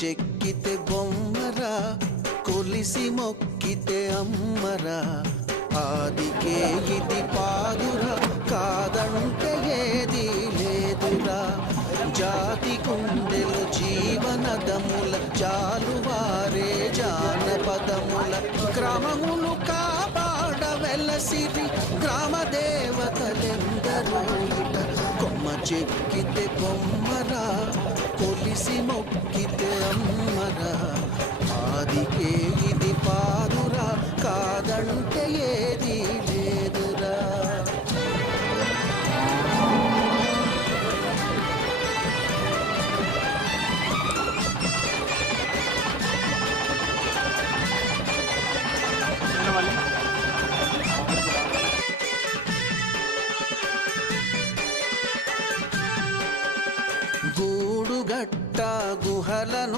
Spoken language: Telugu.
చెక్కితే బొమ్మరా, కొలిసి మొక్కితే అమ్మరా. ఆదికే ఇది పాదురా, కాదంటే ఏది లేదురా. జాతి గుండెలు జీవనదముల జాలువారే జానపదముల గ్రామములు కాపాడ వెలసిరి గ్రామ దేవతలెందరూ ఇట. కొమ్మ చెక్కితే బొమ్మరా, కొలిసి మొక్కితే అమ్మరా. ఆదికే ఇది పాదురా, కాదంటే ఏది లేదురా. గూడుగట్ట గుహలను